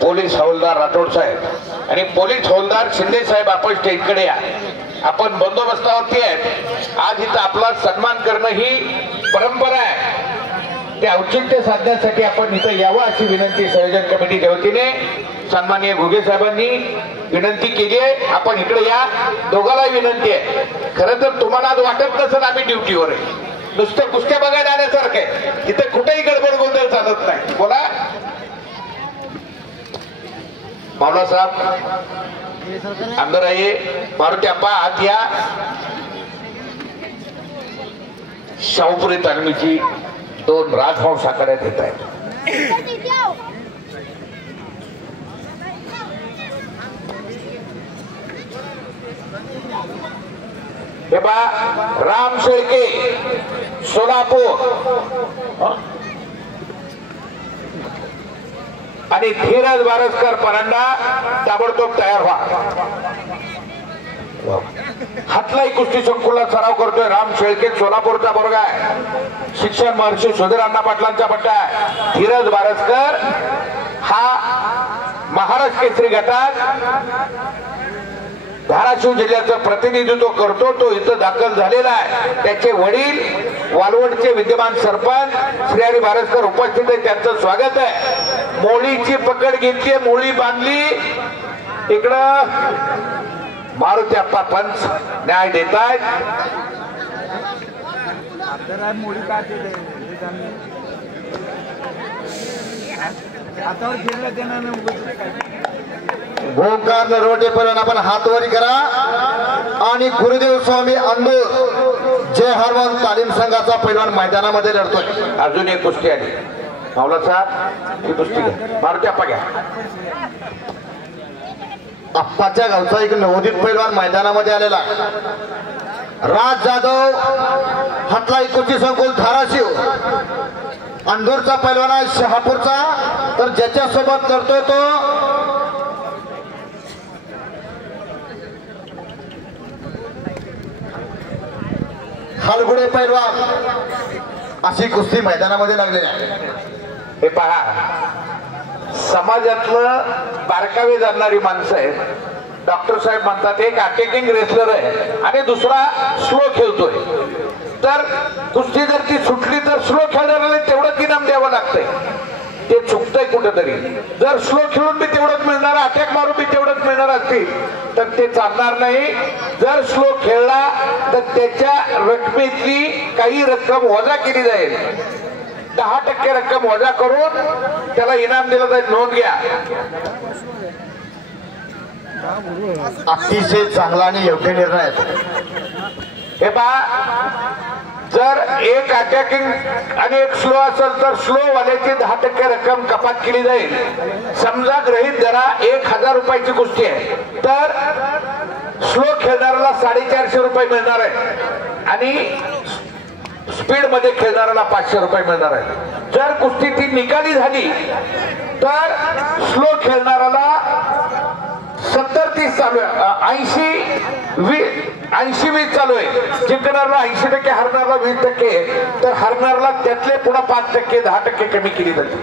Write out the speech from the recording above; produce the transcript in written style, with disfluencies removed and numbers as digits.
Police हवालदार राठोड साहेब आणि police हवालदार शिंदे साहेब आपण स्टेजकडे या. आपण बंदोबस्तावरती आहेत. आज इथं आपला सन्मान करणं ही परंपरा आहे. ते औचित्य साधण्यासाठी आपण इथं यावं अशी विनंती संयोजन कमिटीच्या वतीने सन्माननीय घुगे साहेबांनी विनंती केली आहे. आपण इकडे या. दोघांनाही विनंती आहे. खरं तर तुम्हाला आज वाटत नसेल आम्ही ड्युटीवर आहे. नुसतं कुस्त्या बघायला आल्यासारखं आहे. इथे कुठेही गडबड गोंधळ चालत नाही. बोला मावला साहेब आमदार आहे मारुती अप्पा आत या. शाहूपुरी तालमीची 2 राजहंस आखाड्यात येत आहेत. हे बा राम शेळके सोलापूर आणि धीरज बारसकर परांडा ताबडतोब तयार व्हा. हातलाई कुस्ती संकुलात सराव करतोय राम शेळके सोलापूरचा वर्ग आहे. शिक्षण महर्षी सुधीर अण्णा पाटलांचा पट्टा आहे. धीरज बारसकर हा महाराष्ट्र केसरी गटात धाराशिव जिल्ह्याचं प्रतिनिधित्व करतो. तो इथं दाखल झालेला आहे. त्याचे वडील वालवडचे विद्यमान सरपंच श्री हरी बारसकर उपस्थित आहे. त्यांचं स्वागत आहे. मोळीची पकड घेतली, मोळी बांधली. इकडं मारुती अप्पा पंच न्याय देत आहेत. भोंकार नरवटे पर्यंत आपण हात वर करा आणि गुरुदेव स्वामी अंदूर जय हरवंत तालीम संघाचा पैलवान मैदानामध्ये लढतोय. अजून एक कुस्ती आली. मावला साहेब ही कुस्ती घ्या. मारुती अप्पा घ्या. अप्पाच्या गावचा एक नवोदित पैलवान मैदानामध्ये आलेला. राज जाधव हातलाई कुस्ती संकुल धाराशिव. अंदूरचा पैलवान आहे शहापूरचा. तर ज्याच्या सोबत करतोय तो हलगुडे पैलवान. अशी कुस्ती मैदानामध्ये लागलेली आहे. हे पहा समाजातलं बारकावे जाणणारी माणसं आहेत. डॉक्टर साहेब म्हणतात एक अटॅकिंग रेसलर आहे आणि दुसरा स्लो खेळतोय. तर कुस्ती जर ती सुटली तर स्लो खेळणाऱ्याला तेवढंच इनाम द्यावं लागतंय. ते चुकतंय कुठेतरी. जर स्लो खेळून बी तेवढंच मिळणार, अटॅक मारून बी तेवढंच मिळणार असतील तर ते चालणार नाही. जर स्लो खेळला तर त्याच्या रकमेतली काही रक्कम वजा केली जाईल. 10% रक्कम वजा करून त्याला इनाम दिलं जाईल. नोंद घ्या. अतिशय चांगला आणि योग्य निर्णय आहे. हे पहा जर एक अटॅकिंग आणि एक स्लो असेल तर स्लो वाल्याची 10% रक्कम कपात केली जाईल. समजा गृहीत धरा 1000 रुपयाची कुस्ती आहे तर स्लो खेळणाऱ्याला 450 रुपये मिळणार आहे आणि स्पीड मध्ये खेळणाऱ्याला 500 रुपये मिळणार आहे. जर कुस्ती ती निकाली झाली तर स्लो खेळणाऱ्याला 70-30 चालू आहे. 80-20 चालू आहे. जिंकणाऱ्याला 80%, हरणाऱ्याला 20%. तर हरणाऱ्याला त्यातले पुन्हा 5%, 10% कमी केली जाते.